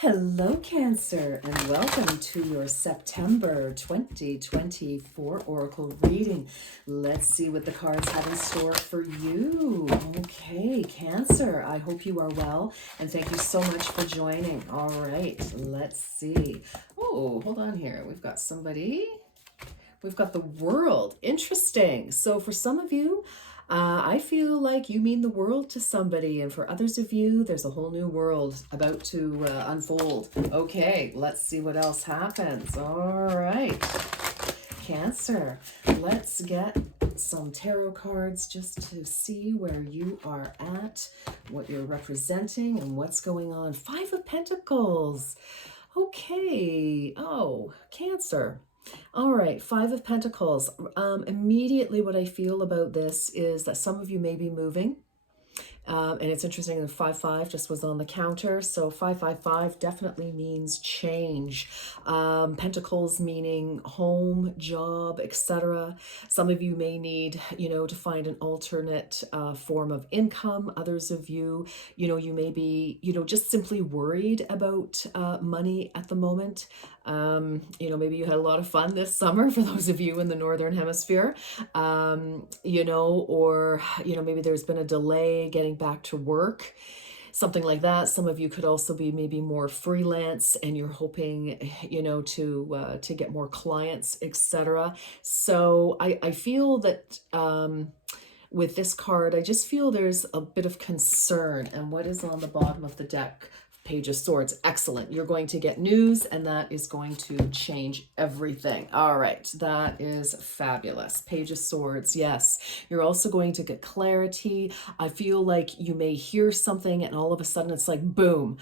Hello, Cancer, and welcome to your September 2024 Oracle reading. Let's see what the cards have in store for you. Okay, Cancer, I hope you are well, and thank you so much for joining. All right, let's see. Oh, hold on here. We've got somebody. We've got the world. Interesting. So for some of you, I feel like you mean the world to somebody, and for others of you, there's a whole new world about to unfold. Okay, let's see what else happens. All right, Cancer, let's get some tarot cards just to see where you are at, what you're representing, and what's going on. Five of Pentacles. Okay. Oh, Cancer. All right, Five of Pentacles. Immediately what I feel about this is that some of you may be moving. And it's interesting that 5-5 just was on the counter. So 5-5-5 definitely means change. Pentacles meaning home, job, etc. Some of you may need, to find an alternate form of income. Others of you, you may be, just simply worried about money at the moment. Maybe you had a lot of fun this summer for those of you in the Northern Hemisphere, or, maybe there's been a delay getting back to work, something like that. Some of you could also be maybe more freelance and you're hoping, to get more clients, etc. So I feel that, with this card, I just feel there's a bit of concern. And what is on the bottom of the deck? Page of Swords. Excellent. You're going to get news, and that is going to change everything. All right. That is fabulous. Page of Swords. Yes. You're also going to get clarity. I feel like you may hear something and all of a sudden it's like, boom,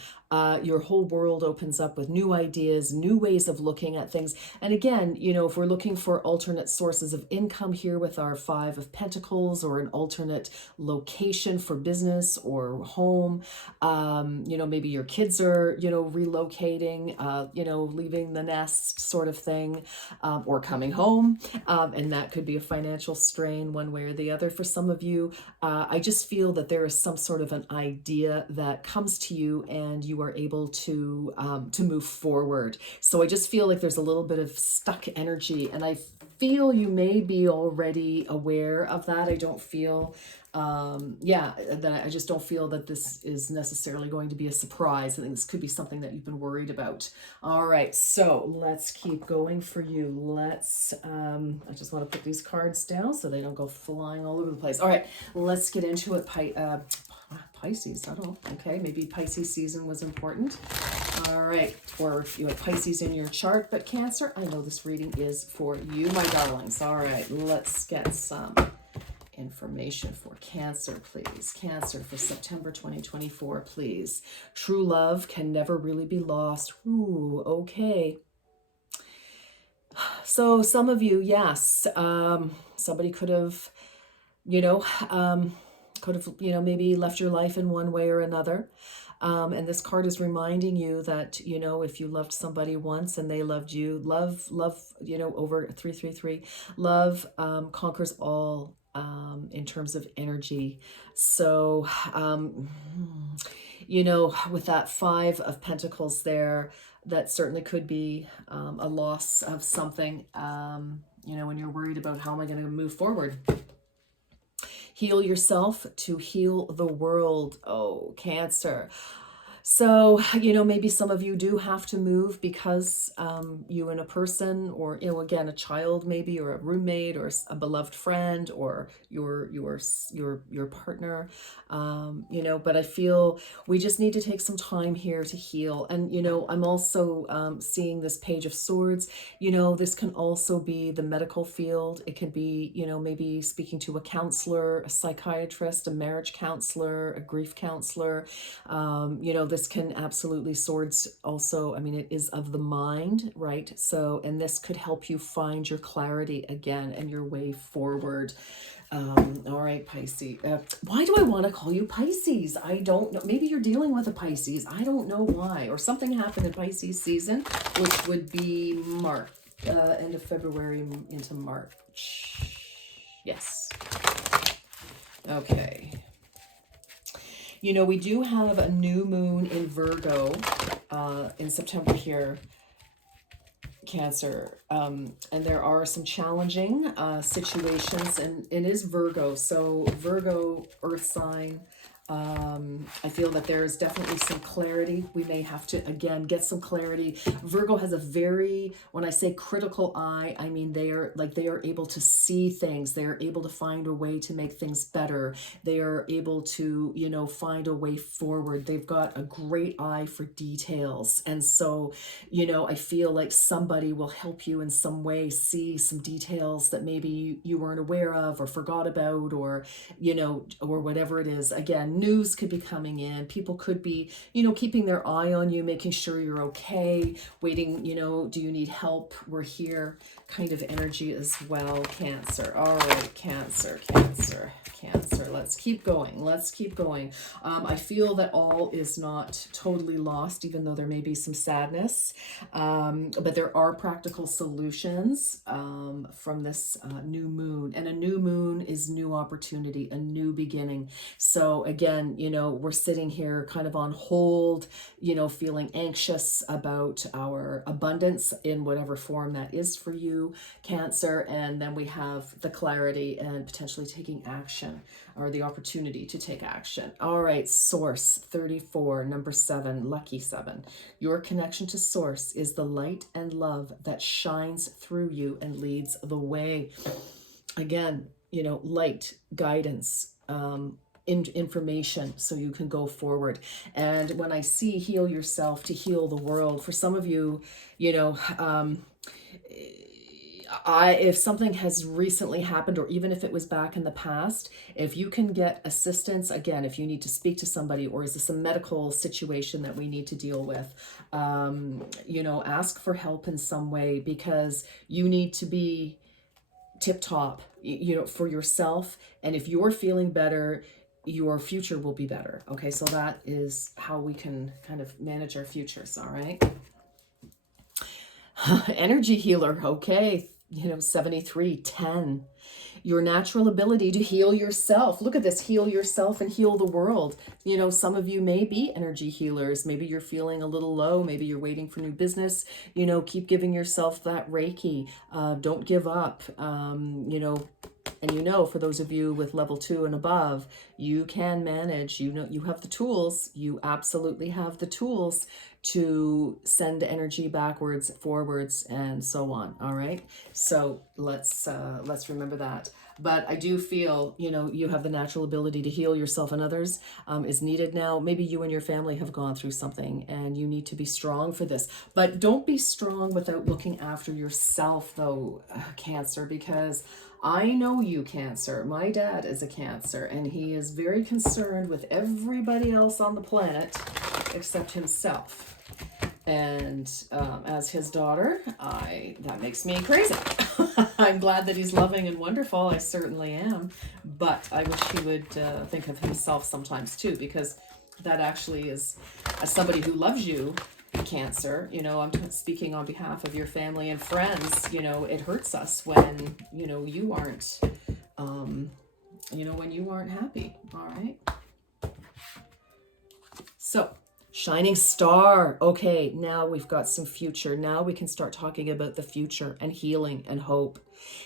your whole world opens up with new ideas, new ways of looking at things. And again, if we're looking for alternate sources of income here with our Five of Pentacles, or an alternate location for business or home, maybe your kids are, relocating, leaving the nest sort of thing, or coming home. And that could be a financial strain one way or the other for some of you. I just feel that there is some sort of an idea that comes to you and you are able to move forward. So I just feel like there's a little bit of stuck energy, and I feel you may be already aware of that. I don't feel that I just don't feel that this is necessarily going to be a surprise. I think this could be something that you've been worried about. All right, so let's keep going for you. Let's, I just want to put these cards down so they don't go flying all over the place. All right, let's get into it. Pisces, I don't know. Okay, maybe Pisces season was important. All right, or if you have Pisces in your chart, but Cancer, I know this reading is for you, my darlings. All right, let's get some information for Cancer, please. Cancer for September 2024, please. True love can never really be lost. Ooh, okay. So some of you, yes, somebody could have, maybe left your life in one way or another. And this card is reminding you that, if you loved somebody once and they loved you, love, over 333, love conquers all. In terms of energy. So, with that Five of Pentacles there, that certainly could be a loss of something, when you're worried about how am I going to move forward. Heal yourself to heal the world. Oh, Cancer. So, maybe some of you do have to move because you and a person, or, again, a child maybe, or a roommate, or a beloved friend, or your partner, but I feel we just need to take some time here to heal. And, I'm also seeing this Page of Swords. This can also be the medical field. It could be, maybe speaking to a counselor, a psychiatrist, a marriage counselor, a grief counselor. This can absolutely, swords also, it is of the mind, right? So, and this could help you find your clarity again and your way forward. All right, Pisces. Why do I want to call you Pisces? I don't know. Maybe you're dealing with a Pisces. I don't know why. Or something happened in Pisces season, which would be March, end of February into March. Yes. Okay. You know, we do have a new moon in Virgo in September here, Cancer. And there are some challenging situations, and it is Virgo. So Virgo, earth sign. I feel that there is definitely some clarity. We may have to, again, get some clarity. Virgo has a very, when I say critical eye, I mean they are able to see things. They are able to find a way to make things better. They are able to, you know, find a way forward. They've got a great eye for details. And so, you know, I feel like somebody will help you in some way see some details that maybe you weren't aware of or forgot about, or, you know, or whatever it is. Again, news could be coming in. People could be, you know, keeping their eye on you, making sure you're okay, waiting, you know, do you need help? We're here kind of energy as well, Cancer. All right, Cancer, Cancer, Cancer. Let's keep going. Let's keep going. I feel that all is not totally lost, even though there may be some sadness. But there are practical solutions from this new moon. And a new moon is new opportunity, a new beginning. So again, you know, we're sitting here kind of on hold, you know, feeling anxious about our abundance in whatever form that is for you, Cancer. And then we have the clarity and potentially taking action, or the opportunity to take action. All right, Source 34, number 7, lucky 7. Your connection to Source is the light and love that shines through you and leads the way. Again, you know, light, guidance, information so you can go forward. And when I see heal yourself to heal the world, for some of you, you know, if something has recently happened, or even if it was back in the past, if you can get assistance, again, if you need to speak to somebody, or is this a medical situation that we need to deal with, you know, ask for help in some way, because you need to be tip top, you know, for yourself. And if you're feeling better, your future will be better. Okay, so that is how we can kind of manage our futures. All right. Energy healer. Okay, you know, 7310. Your natural ability to heal yourself. Look at this, heal yourself and heal the world. You know, some of you may be energy healers. Maybe you're feeling a little low. Maybe you're waiting for new business. You know, keep giving yourself that Reiki. Don't give up. You know, and you know, for those of you with level 2 and above, you can manage, you know, you have the tools, you absolutely have the tools to send energy backwards, forwards, and so on. All right. So let's remember that. But I do feel, you know, you have the natural ability to heal yourself and others is needed now. Maybe you and your family have gone through something and you need to be strong for this. But don't be strong without looking after yourself, though, Cancer, because I know you, Cancer. My dad is a Cancer, and he is very concerned with everybody else on the planet except himself. And as his daughter, that makes me crazy. I'm glad that he's loving and wonderful. I certainly am. But I wish he would think of himself sometimes too, because that actually is, as somebody who loves you, Cancer, you know, I'm speaking on behalf of your family and friends. You know, it hurts us when, you know, you aren't, you know, when you aren't happy. All right. So, shining star. Okay, now we've got some future. Now we can start talking about the future and healing and hope.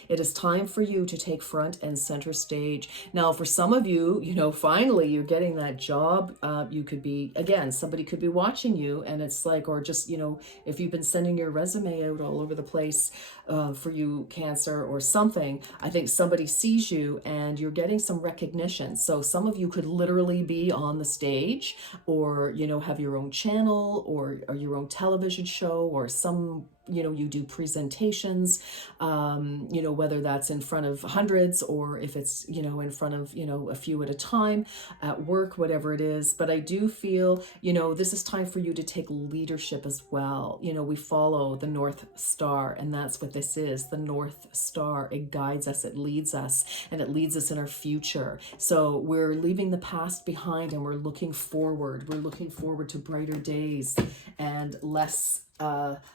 It is time for you to take front and center stage. Now, for some of you, you know, finally you're getting that job. You could be, again, somebody could be watching you, and it's like, or just, you know, if you've been sending your resume out all over the place for you, Cancer, or something, I think somebody sees you and you're getting some recognition. So some of you could literally be on the stage, or, you know, have your own channel, or your own television show, or some, you know, you do presentations, you know, whether that's in front of hundreds, or if it's, you know, in front of, you know, a few at a time at work, whatever it is. But I do feel, you know, this is time for you to take leadership as well. You know, we follow the North Star, and that's what this is, the North Star. It guides us, it leads us, and it leads us in our future. So we're leaving the past behind, and we're looking forward. We're looking forward to brighter days and less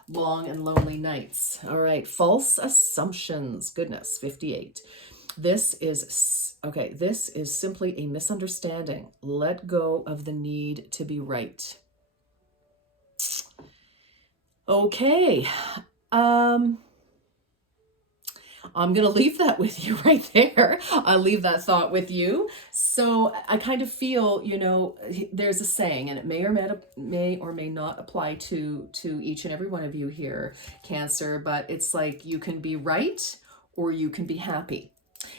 long and lonely nights. All right, false assumptions. Goodness, 58. Okay, this is simply a misunderstanding. Let go of the need to be right. Okay. I'm going to leave that with you right there. I'll leave that thought with you. So I kind of feel, there's a saying, and it may or may not apply to each and every one of you here, Cancer, but it's like you can be right or you can be happy.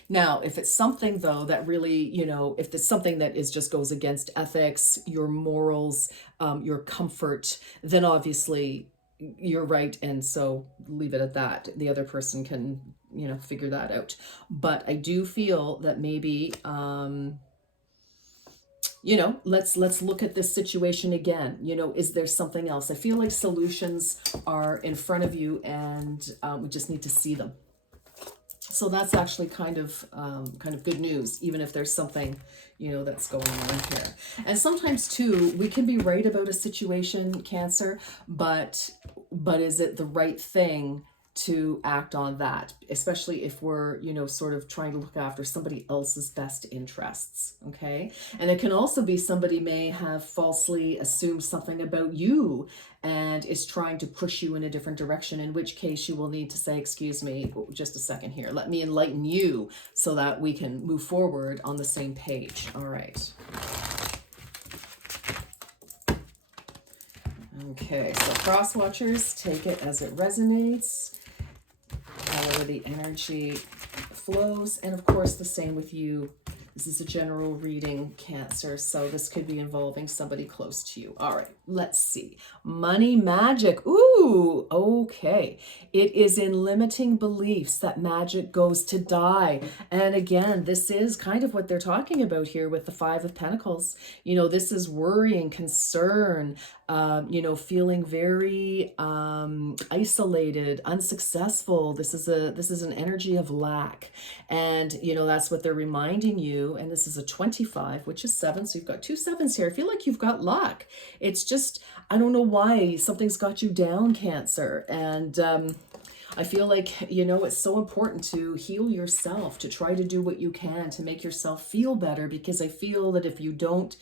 Now, if it's something though that really, if it's something that is just goes against ethics, your morals, your comfort, then obviously you're right. And so leave it at that. The other person can, figure that out. But I do feel that maybe, let's look at this situation again. Is there something else? I feel like solutions are in front of you, and we just need to see them. So that's actually kind of good news, even if there's something, that's going on here. And sometimes too, we can be right about a situation, Cancer, but is it the right thing to act on that, especially if we're, sort of trying to look after somebody else's best interests, okay? And it can also be somebody may have falsely assumed something about you and is trying to push you in a different direction, in which case you will need to say, excuse me, just a second here. Let me enlighten you so that we can move forward on the same page. All right. Okay, so cross watchers, take it as it resonates. However the energy flows, and of course the same with you. This is a general reading, Cancer, so this could be involving somebody close to you. All right, let's see. Money magic. Ooh, okay. It is in limiting beliefs that magic goes to die. And again, this is kind of what they're talking about here with the Five of Pentacles. This is worrying, concern, feeling very isolated, unsuccessful. This is an energy of lack. And, that's what they're reminding you. And this is a 25, which is 7. So you've got 2 7s here. I feel like you've got luck. It's just, I don't know why something's got you down, Cancer. And I feel like, it's so important to heal yourself, to try to do what you can to make yourself feel better, because I feel that if you don't,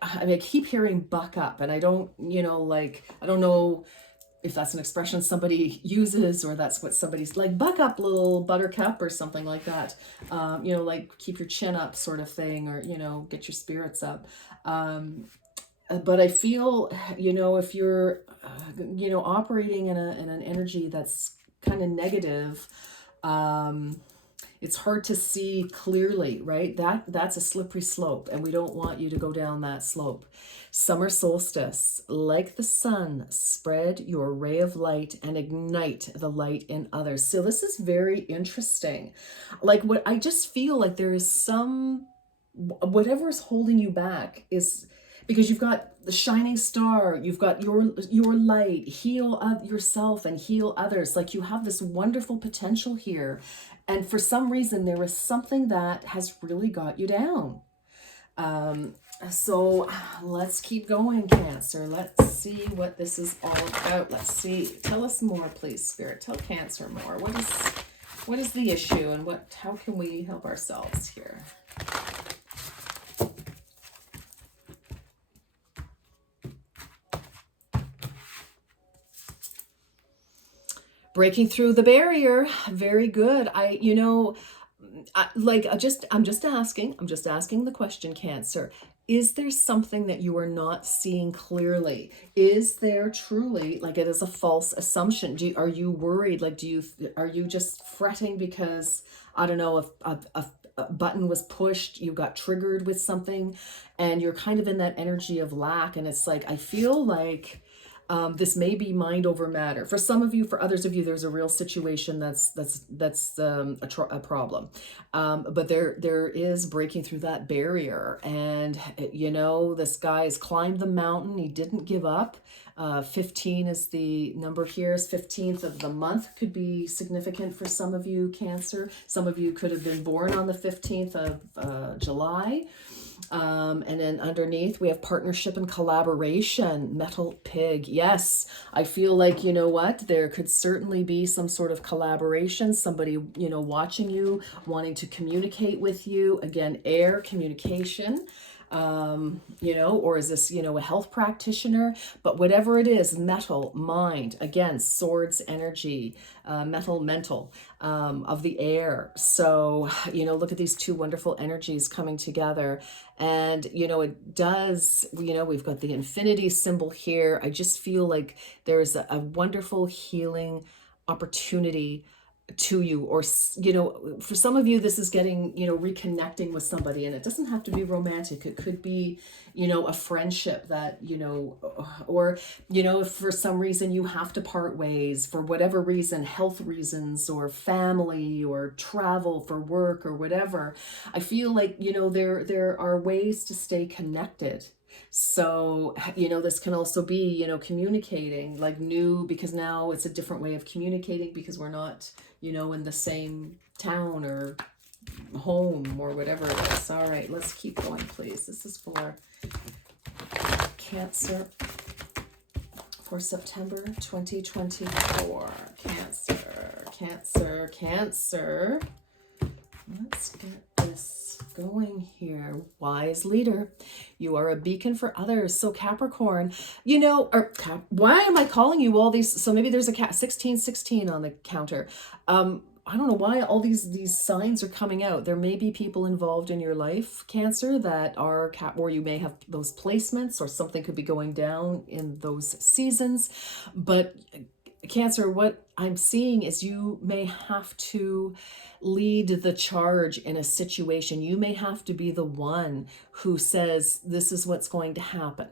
I keep hearing buck up, and I don't, I don't know if that's an expression somebody uses, or that's what somebody's like, buck up, little buttercup, or something like that. Like keep your chin up sort of thing, or, get your spirits up. But I feel, if you're, operating in an energy that's kind of negative, it's hard to see clearly, right? That's a slippery slope, and we don't want you to go down that slope. Summer solstice, like the sun, spread your ray of light and ignite the light in others. So this is very interesting. Like, what I just feel like there is whatever is holding you back is because you've got the shining star, you've got your light, heal yourself and heal others. Like, you have this wonderful potential here. And for some reason, there is something that has really got you down. So let's keep going, Cancer. Let's see what this is all about. Let's see. Tell us more, please, Spirit. Tell Cancer more. What is the issue, and how can we help ourselves here? Breaking through the barrier. Very good. I'm just asking the question, Cancer. Is there something that you are not seeing clearly? Is there truly, like, it is a false assumption? Are you worried? Like, are you just fretting because, I don't know, if a button was pushed, you got triggered with something, and you're kind of in that energy of lack? And it's like, I feel like this may be mind over matter. For some of you, for others of you, there's a real situation that's a problem. But there is breaking through that barrier. And, this guy's climbed the mountain. He didn't give up. 15 is the number here. 15th of the month could be significant for some of you, Cancer. Some of you could have been born on the 15th of July. And then underneath we have partnership and collaboration, metal pig. Yes, I feel like, you know what, there could certainly be some sort of collaboration, somebody, you know, watching you, wanting to communicate with you. Again, air, communication. You know, or is this, you know, a health practitioner? But whatever it is, metal, mind, again, swords, energy, metal, mental, of the air. So, you know, look at these two wonderful energies coming together. And, you know, it does, you know, we've got the infinity symbol here. I just feel like there's a wonderful healing opportunity to you, or you know, for some of you this is getting, you know, reconnecting with somebody, and it doesn't have to be romantic. It could be, you know, a friendship that, you know, or, you know, if for some reason you have to part ways for whatever reason, health reasons or family or travel for work or whatever, I feel like, you know, there are ways to stay connected. So, you know, this can also be, you know, communicating like new, because now it's a different way of communicating because we're not, you know, in the same town or home or whatever it is. All right, let's keep going, please. This is for Cancer for September 2024. Cancer, Cancer, Cancer. Let's get this going here. Wise leader. You are a beacon for others. So Capricorn, you know, or why am I calling you all these? So maybe there's a 1616 on the counter. I don't know why all these signs are coming out. There may be people involved in your life, Cancer, that are or you may have those placements, or something could be going down in those seasons. But Cancer, what I'm seeing is you may have to lead the charge in a situation. You may have to be the one who says, this is what's going to happen.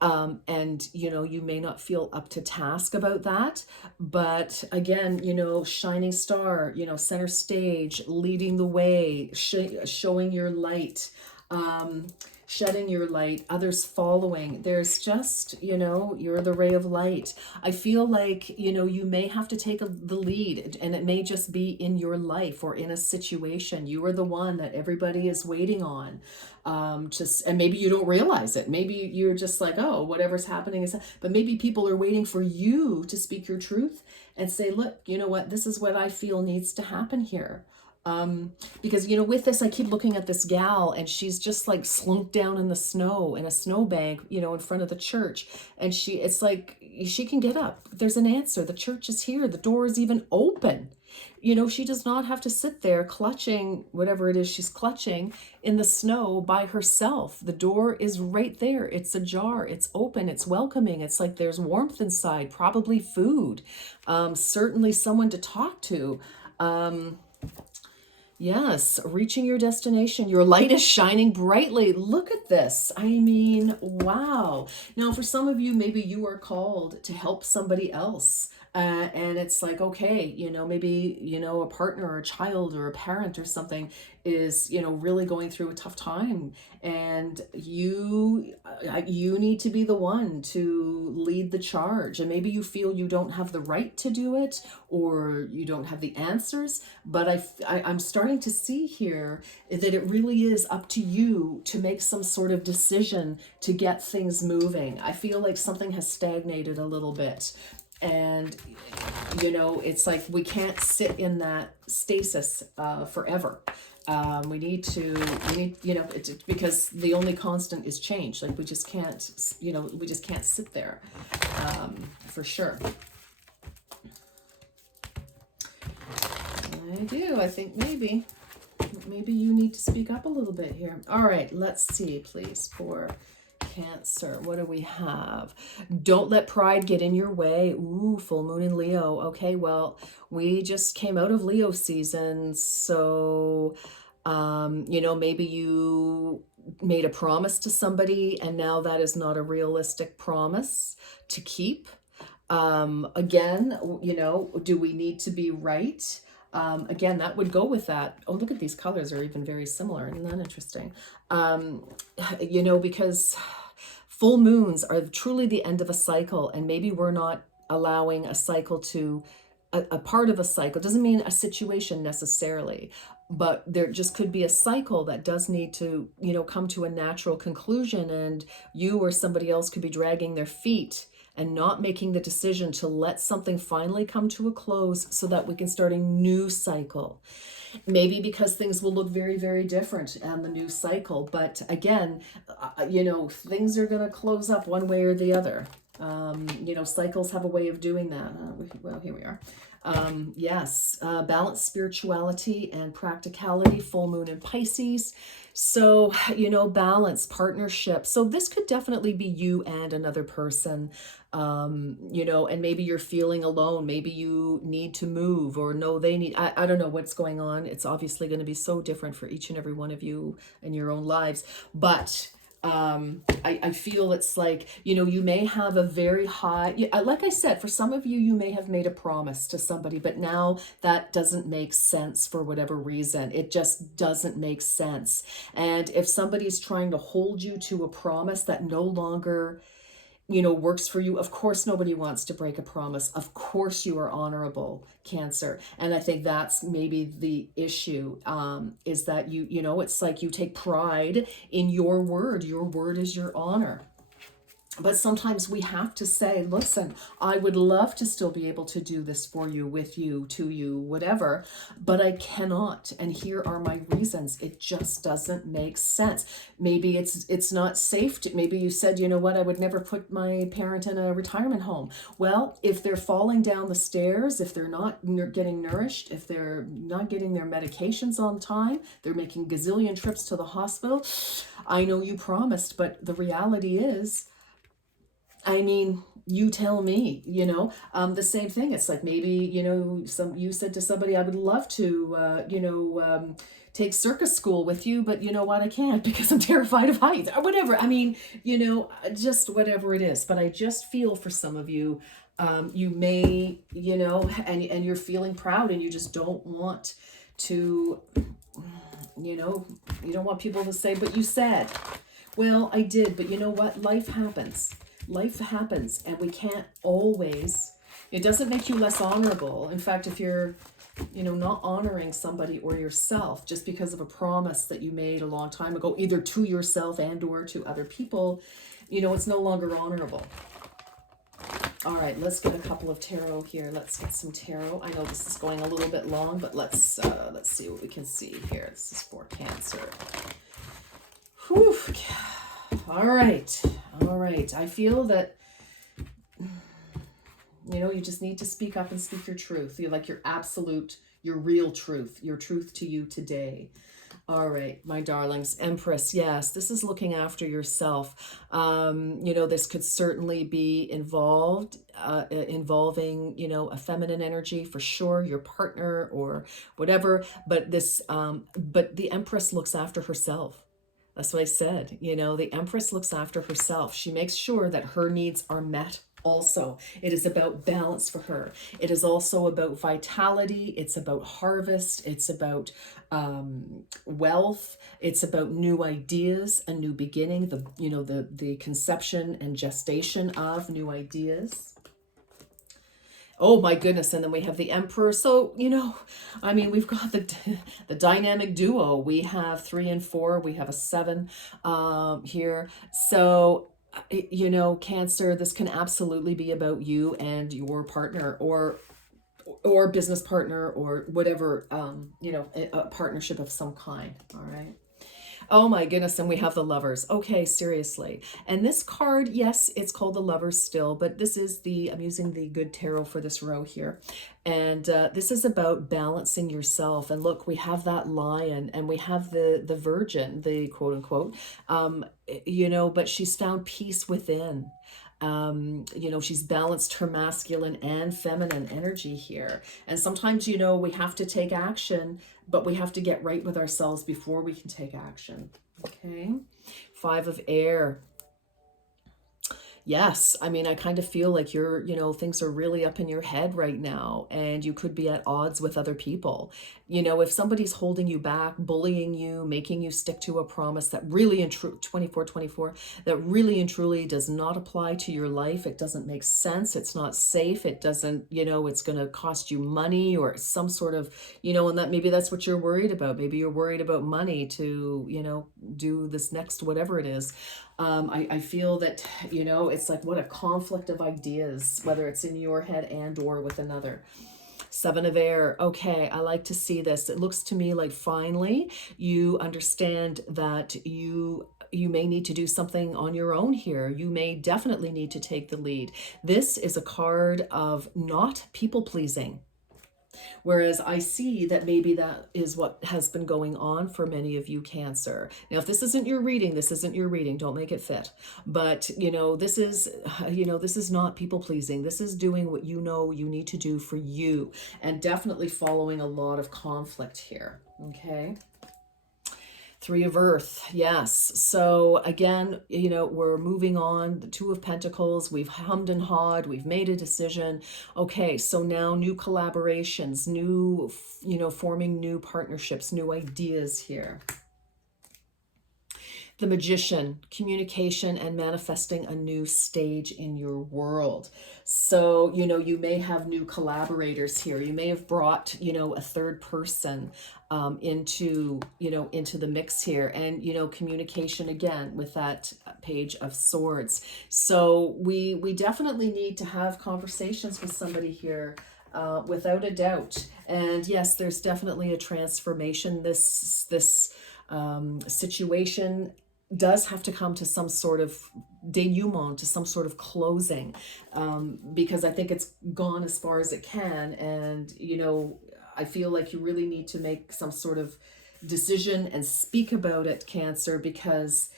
And, you know, you may not feel up to task about that. But again, you know, shining star, you know, center stage, leading the way, showing your light, shedding your light, others following. There's just, you know, you're the ray of light. I feel like, you know, you may have to take the lead, and it may just be in your life or in a situation. You are the one that everybody is waiting on. And maybe you don't realize it. Maybe you're just like, oh, whatever's happening is, but maybe people are waiting for you to speak your truth and say, look, you know what, this is what I feel needs to happen here. Because, you know, with this, I keep looking at this gal, and she's just like slumped down in the snow in a snowbank, you know, in front of the church. And it's like, she can get up. There's an answer. The church is here. The door is even open. You know, she does not have to sit there clutching whatever it is she's clutching in the snow by herself. The door is right there. It's ajar. It's open. It's welcoming. It's like there's warmth inside, probably food, certainly someone to talk to. Yes, reaching your destination. Your light is shining brightly. Look at this. I mean, wow. Now, for some of you, maybe you are called to help somebody else. And it's like, okay, you know, maybe, you know, a partner or a child or a parent or something is, you know, really going through a tough time. And you need to be the one to lead the charge. And maybe you feel you don't have the right to do it, or you don't have the answers. But I'm starting to see here that it really is up to you to make some sort of decision to get things moving. I feel like something has stagnated a little bit. And, you know, it's like we can't sit in that stasis forever. We need, you know, it's because the only constant is change. Like we just can't, you know, we just can't sit there, for sure. I think maybe you need to speak up a little bit here. All right, let's see, please, for Cancer. What do we have? Don't let pride get in your way. Ooh, full moon in Leo. Okay, well, we just came out of Leo season. So, you know, maybe you made a promise to somebody and now that is not a realistic promise to keep. Again, you know, do we need to be right? Again, that would go with that. Oh, look at these colors are even very similar. Isn't that interesting? You know, because full moons are truly the end of a cycle, and maybe we're not allowing a cycle to, a part of a cycle, doesn't mean a situation necessarily, but there just could be a cycle that does need to, come to a natural conclusion, and you or somebody else could be dragging their feet and not making the decision to let something finally come to a close so that we can start a new cycle. Maybe because things will look very, very different on the new cycle. But again, things are going to close up one way or the other. Cycles have a way of doing that. Well, here we are. Yes, balanced spirituality and practicality, full moon in Pisces. So, balance, partnership. So this could definitely be you and another person, and maybe you're feeling alone. Maybe you need to move, or no, they need, I don't know what's going on. It's obviously going to be so different for each and every one of you in your own lives. But I feel it's like, you may have a very high, like I said, for some of you, you may have made a promise to somebody, but now that doesn't make sense for whatever reason. It just doesn't make sense. And if somebody's trying to hold you to a promise that no longer works for you, of course nobody wants to break a promise. Of course you are honorable, Cancer. And I think that's maybe the issue, is that it's like you take pride in your word. Your word is your honor. But sometimes we have to say, listen, I would love to still be able to do this for you, with you, to you, whatever, but I cannot. And here are my reasons. It just doesn't make sense. Maybe it's not safe to, maybe you said, you know what, I would never put my parent in a retirement home. Well, if they're falling down the stairs, if they're not getting nourished, if they're not getting their medications on time, they're making gazillion trips to the hospital. I know you promised, but the reality is, you tell me, the same thing. It's like maybe, you said to somebody, I would love to, take circus school with you, but you know what? I can't because I'm terrified of heights or whatever. Just whatever it is. But I just feel for some of you, you may, and you're feeling proud and you just don't want to, you don't want people to say, but you said, well, I did, but you know what? Life happens. Life happens, and we can't always, it doesn't make you less honorable. In fact, if you're, not honoring somebody or yourself just because of a promise that you made a long time ago, either to yourself and or to other people, it's no longer honorable. All right, let's get a couple of tarot here. Let's get some tarot. I know this is going a little bit long, but let's see what we can see here. This is for Cancer. Whew. All right. I feel that, you just need to speak up and speak your truth. You're like your absolute, your real truth, your truth to you today. All right, my darlings. Empress, yes, this is looking after yourself. This could certainly be involving, a feminine energy for sure, your partner or whatever. But but the Empress looks after herself. That's what I said. The Empress looks after herself. She makes sure that her needs are met also. It is about balance for her. It is also about vitality. It's about harvest. It's about wealth. It's about new ideas, a new beginning, the conception and gestation of new ideas. Oh my goodness. And then we have the Emperor. So, we've got the dynamic duo. We have 3 and 4. We have a 7 here. So, Cancer, this can absolutely be about you and your partner or business partner or whatever, a partnership of some kind. All right. Oh my goodness, and we have the Lovers. Okay, seriously. And this card, yes, it's called the Lovers still, but this is I'm using the Good Tarot for this row here. And this is about balancing yourself. And look, we have that Lion and we have the Virgin, the quote unquote, but she's found peace within. She's balanced her masculine and feminine energy here. And sometimes, we have to take action, but we have to get right with ourselves before we can take action. Okay. 5 of Air. Yes, I mean, I kind of feel like you're, things are really up in your head right now, and you could be at odds with other people. If somebody's holding you back, bullying you, making you stick to a promise that really and true, 24, that really and truly does not apply to your life, it doesn't make sense, it's not safe, it doesn't, it's going to cost you money or some sort of, and that maybe that's what you're worried about. Maybe you're worried about money to, do this next, whatever it is. I feel that, it's like what a conflict of ideas, whether it's in your head and or with another. Seven of Air. Okay, I like to see this. It looks to me like finally you understand that you may need to do something on your own here. You may definitely need to take the lead. This is a card of not people pleasing. Whereas I see that maybe that is what has been going on for many of you, Cancer. Now, if this isn't your reading, this isn't your reading. Don't make it fit. But, this is not people pleasing. This is doing what you know you need to do for you, and definitely following a lot of conflict here. Okay. Three of Earth, yes. So again, we're moving on. The Two of Pentacles, we've hummed and hawed, we've made a decision. Okay, so now new collaborations, new, forming new partnerships, new ideas here. The Magician, communication and manifesting a new stage in your world. So, you may have new collaborators here. You may have brought, a third person into the mix here. And, communication again with that Page of Swords. So we definitely need to have conversations with somebody here. Without a doubt. And yes, there's definitely a transformation. This situation does have to come to some sort of denouement, to some sort of closing, because I think it's gone as far as it can. And, I feel like you really need to make some sort of decision and speak about it, Cancer, because,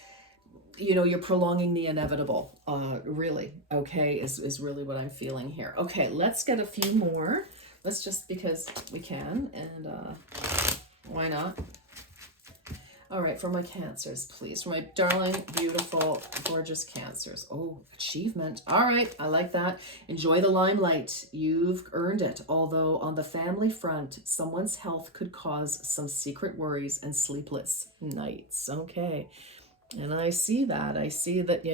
you're prolonging the inevitable, really, okay, is really what I'm feeling here. Okay, let's get a few more. Let's just, because we can, and why not? All right, for my Cancers, please. For my darling, beautiful, gorgeous Cancers. Oh, achievement. All right, I like that. Enjoy the limelight. You've earned it. Although on the family front, someone's health could cause some secret worries and sleepless nights. Okay, and I see that. I see that,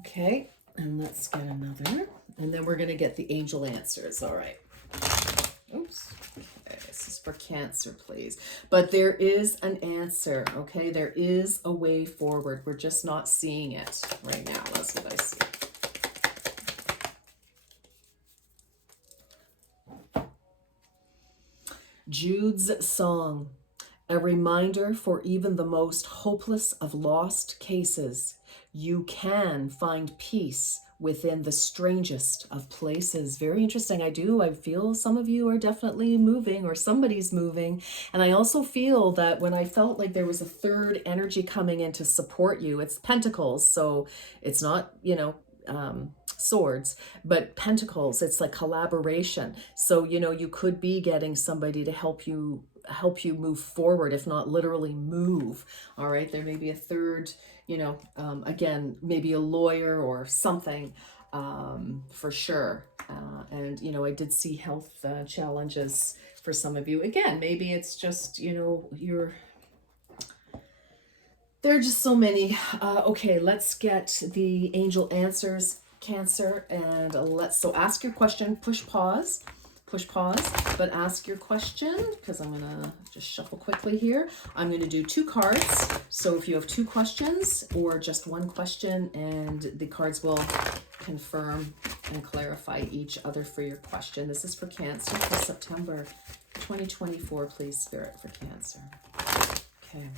Okay, and let's get another. And then we're going to get the angel answers. All right. Oops. Okay, this is for Cancer, please. But there is an answer, okay? There is a way forward. We're just not seeing it right now. That's what I see. Jude's Song. A reminder for even the most hopeless of lost cases. You can find peace within the strangest of places. Very interesting. I feel some of you are definitely moving, or somebody's moving. And I also feel that when I felt like there was a third energy coming in to support you, it's Pentacles. So it's not, swords, but Pentacles, it's like collaboration. So, you could be getting somebody to help you move forward, if not literally move. All right, there may be a third, again, maybe a lawyer or something, for sure. And I did see health challenges for some of you. Again, maybe it's just, there are just so many. Okay, let's get the angel answers, Cancer, and so ask your question, push pause, but ask your question, because I'm gonna just shuffle quickly here. I'm gonna do 2 cards. So if you have 2 questions or just 1 question, and the cards will confirm and clarify each other for your question. This is for Cancer for September 2024, please, Spirit, for Cancer. Okay.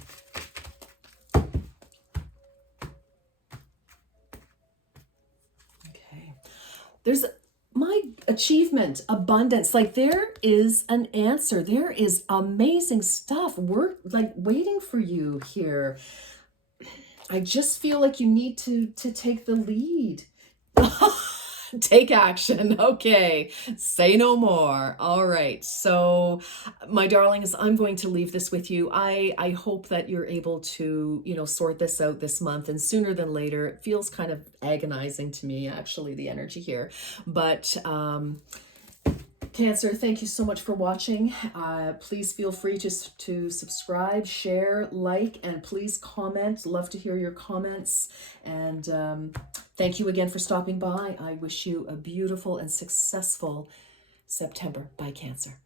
There's my achievement, abundance. Like, there is an answer. There is amazing stuff. We're like waiting for you here. I just feel like you need to take the lead. Take action. Okay. Say no more. All right. So, my darlings, I'm going to leave this with you. I hope that you're able to, sort this out this month, and sooner than later. It feels kind of agonizing to me, actually, the energy here. But Cancer, thank you so much for watching. Please feel free to subscribe, share, like, and please comment. Love to hear your comments. And thank you again for stopping by. I wish you a beautiful and successful September. Bye, Cancer.